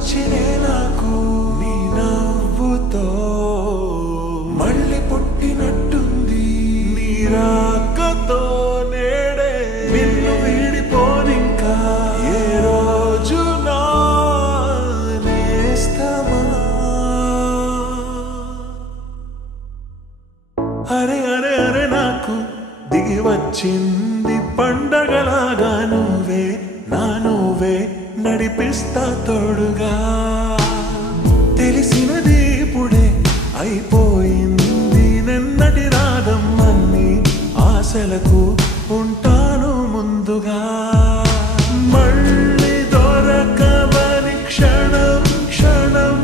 వచ్చినే నాకు నీ నవ్వుతో మళ్ళీ పుట్టినట్టుంది నీ రాకతో నేడే నిన్ను వీడిపోనింకా ఏ రోజు నా నేస్తమా అరే అరే అరే నాకు దిగి వచ్చింది పండగలాగా నువ్వే నా నువ్వే నడిపిస్తా తోడుగా తెలిసినది ఇప్పుడే అయిపోయింది నిన్నటి రాగమ్మన్ని ఆశలకు ఉంటాను ముందుగా మళ్ళీ దొరకవని క్షణం క్షణం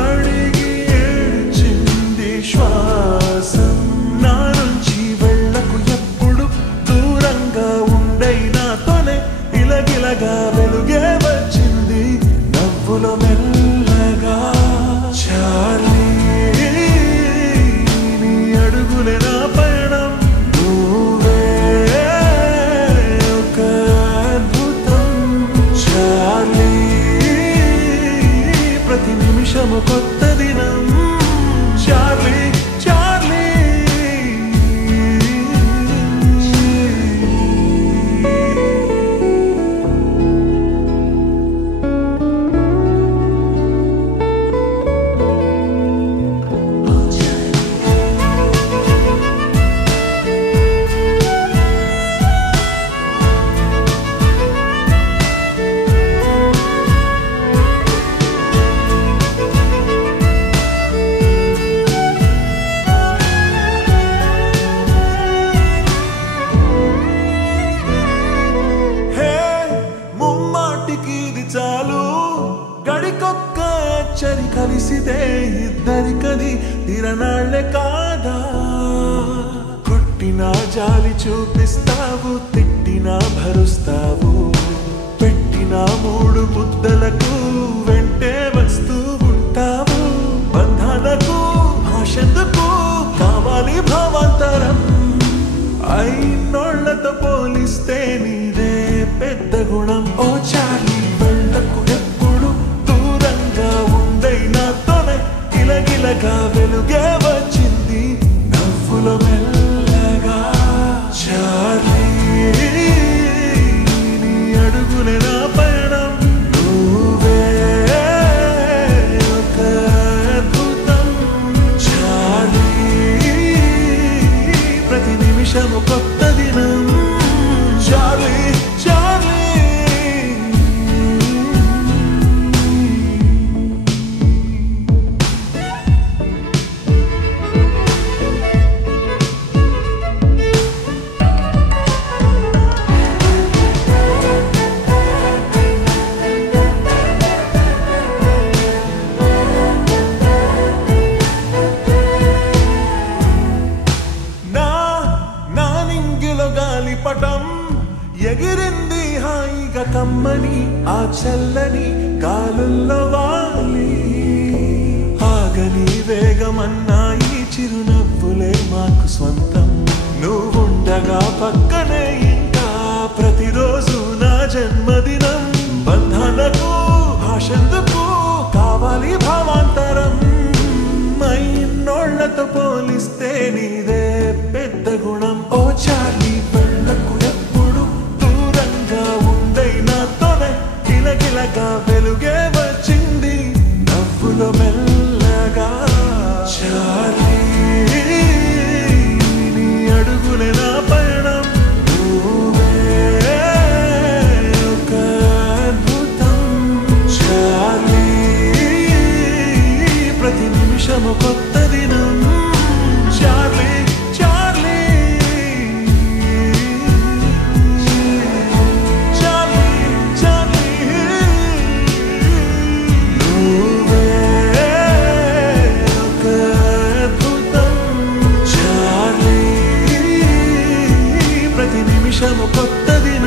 అడిగి ఏడ్చింది శ్వాసం నా నుంచి వెళ్ళకు ఎప్పుడు దూరంగా ఉండై నాతోనే ఇలగిలగా వెలుగే వచ్చింది నవ్వులో మెల్లగా చార్లీ నీ అడుగులే నా పయనం నువ్వే ఒక అద్భుతం చార్లీ ప్రతి నిమిషము కొత్త దినం చార్లీ చార్లీ చాలు గడికొక్క అచ్చరి కలిసితే ఇద్దరికది తిరనాళ్లే కాదా కొట్టినా జాలి చూపిస్తావు తిట్టినా భరుస్తావు పెట్టిన మూడు ముద్దలకు వెంటే వస్తూ ఉంటావు బంధాలకు భాషెందుకు కావాలి భావాంతరం అయినోళ్లతో పోలిస్తే నీదే పెద్ద గుణం ఓ చార్లీ వెళ్ళకు ఎప్పుడు దూరంగా ఉండై నాతోనే గిలగిలగా వెలుగే వచ్చింది నవ్వులో మెల్లగా చార్లీ నీ అడుగులే నా పయనం నువ్వే ఒక అద్భుతం చార్లీ ప్రతి నిమిషము కొత్త దినం చార్లీ చార్లీ గాలిపటం ఎగిరింది హాయిగా కమ్మని ఆ చల్లని గాలుల్లో వాలి ఆగని వేగమన్నాయి చిరునవ్వులే మాకు స్వంతం నువ్వుండగా పక్కనే ఇంకా ప్రతిరోజు నా జన్మదినం బంధాలకు భాషెందుకు కావాలి భావాంతరం అయినోళ్లతో పోలిస్తే నీదే పెద్ద గుణం ఓ చార్లీ వెళ్ళకు ఎప్పుడు దూరంగా ఉండై నాతోనే గిలగిలగా వెలుగే వచ్చింది నవ్వులో మెల్లగా చార్లీ నీ అడుగులే నా పయనం నువ్వే ఒక అద్భుతం చార్లీ ప్రతి నిమిషము కొత్త దినం చార్లీ చార్లీ చార్లీ చార్లీ నువ్వే ఒక అద్భుతం చార్లీ ప్రతి నిమిషము కొత్త దినం